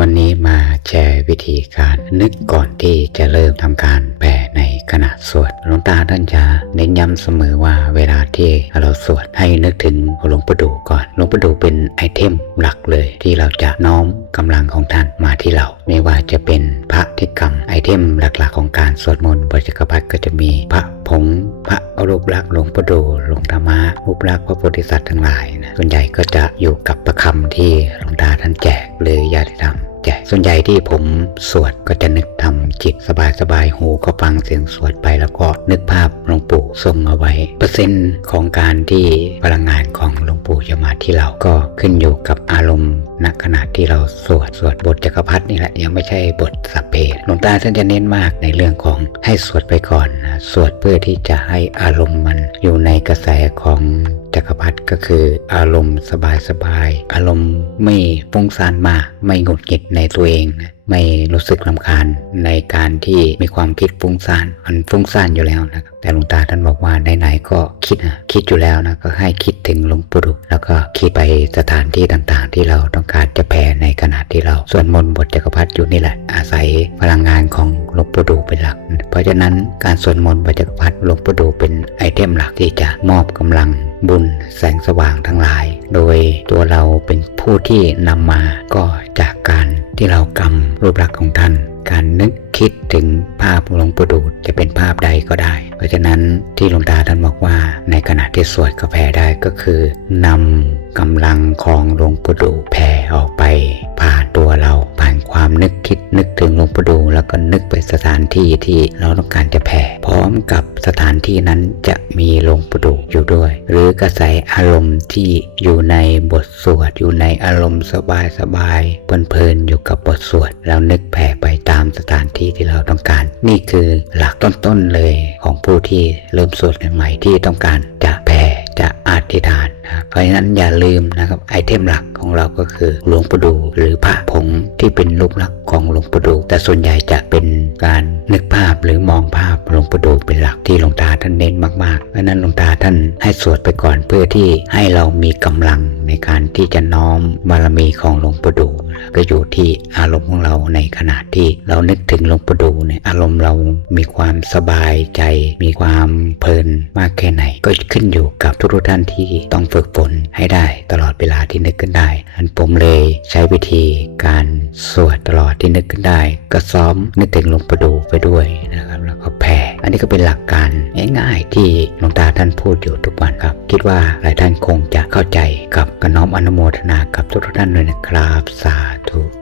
วันนี้มาแชร์วิธีการนึกก่อนที่จะเริ่มทำการแผ่ในขณะสวดหลวงตาท่านจะเน้นย้ำเสมอว่าเวลาที่เราสวดให้นึกถึงหลวงปู่ดูก่อนหลวงปู่ดูเป็นไอเทมหลักเลย ที่เราจะน้อมกำลังของท่านมาที่เรา ไม่ว่าจะเป็นพระทิกรรมไอเทมหลักๆ ของการสวดมนต์บทจักพรรก็จะมีพระผงพระรูปลักษ์หลวงปู่ดูหลวงธรรมะรูปลักษ์พระโพธิสัตว์ทั้งหลายนะส่วนใหญ่ก็จะอยู่กับประคำที่หลวงตาท่านแจก หรือญาติธรรมแจกส่วนใหญ่ที่ผมสวดก็จะนึกทำจิตสบายๆหูก็ฟังเสียงสวดไปแล้วก็นึกภาพหลวงปู่ทรงเอาไว้ เปอร์เซ็นต์ของการที่พลังงานของหลวงปู่จะมาที่เราก็ขึ้นอยู่กับอารมณ์ณขณะที่เราสวดสวดบทจักรพรรดินี่แหละยังไม่ใช่บทสัพเพหลวงตาท่านจะเน้นมากในเรื่องของให้สวดไปก่อนนะสวดเพื่อที่จะให้อารมณ์มันอยู่ในกระแสของ จักรพรรดิก็คืออารมณ์สบายๆ อารมณ์ไม่ฟุ้งซ่านมาก ไม่หงุดหงิดในตัวเองนะ ไม่รู้สึกลำคาญในการที่มีความคิดฟุ้งซ่านมันฟุ้งซ่านอยู่แล้วนะครับแต่หลวงตาท่านบอกว่าไหนๆก็คิดนะคิดอยู่แล้วนะก็ให้คิดถึงหลวงปู่ดุแล้วก็คิดไปสถานที่ต่างๆ ที่เราต้องการจะแผ่ในขณะที่เราส่วดมนต์บทจักรพรรดิอยู่นี่แหละ อาศัยพลังงานของหลวงปู่ดูเป็นหลัก เพราะฉะนั้นการสวดมนต์บทจักรพรรดิหลวงปู่ดูเป็นไอเทมหลักที่จะมอบกำลังบุญแสงสว่างทั้งหลาย โดยตัวเราเป็นผู้ที่นำมาก็จากการ ที่เรากำรูปลักษณ์ของท่าน การนึกคิดถึงภาพหลวงปู่ดูจะเป็นภาพใดก็ได้ เพราะฉะนั้นที่หลวงตาท่านบอกว่าในขณะที่สวดกาแฟได้ก็คือนำกำลังของหลวงปู่ดูแผ่ออกไปผ่านตัวเรา ความนึกคิดนึกถึงหลวงปู่ดู แล้วก็นึกไปสถานที่ที่เราต้องการจะแผ่ พร้อมกับสถานที่นั้นจะมีหลวงปู่ดูอยู่ด้วย หรือกระแสอารมณ์ที่อยู่ในบทสวด อยู่ในอารมณ์สบายสบายๆเพลินๆอยู่กับบทสวดแล้วนึกแผ่ไปตามสถานที่ที่เราต้องการ นี่คือหลักต้นๆเลยของผู้ที่เริ่มสวดใหม่ที่ต้องการจะแผ่จะอธิษฐาน เพราะฉะนั้นอย่าลืมนะครับไอเทมหลักของเราก็คือหลวงปู่ดูหรือพระผงที่เป็นรูปลักษณ์ของหลวงปู่ดูแต่ส่วนใหญ่จะเป็นการนึกภาพหรือมองภาพหลวงปู่ดูเป็นหลักที่หลวงตาท่านเน้นมากๆเพราะนั้นหลวงตาท่านให้สวดไปก่อนเพื่อที่ให้เรามีกำลังในการที่จะน้อมบารมีของหลวงปู่ดูก็อยู่ที่อารมณ์ของเราในขณะที่เรานึกถึงหลวงปู่ดูเนี่ยอารมณ์เรามีความสบายใจ มีความเพลินมากแค่ไหน ก็ขึ้นอยู่กับทุกท่านที่ต้องฝึกฝนให้ได้ตลอดเวลาที่นึกขึ้นได้อันผมเลยใช้วิธีการสวดตลอดที่นึกขึ้นได้ ก็ซ้อมนึกถึงหลวงปู่ดูไปด้วยนะครับแล้วก็ อันนี้ก็เป็นหลักการง่ายๆที่หลวงตาท่านพูดอยู่ทุกวันครับ คิดว่าหลายท่านคงจะเข้าใจกับกระน้อมอนุโมทนากับทุกท่านเลยนะครับสาธุ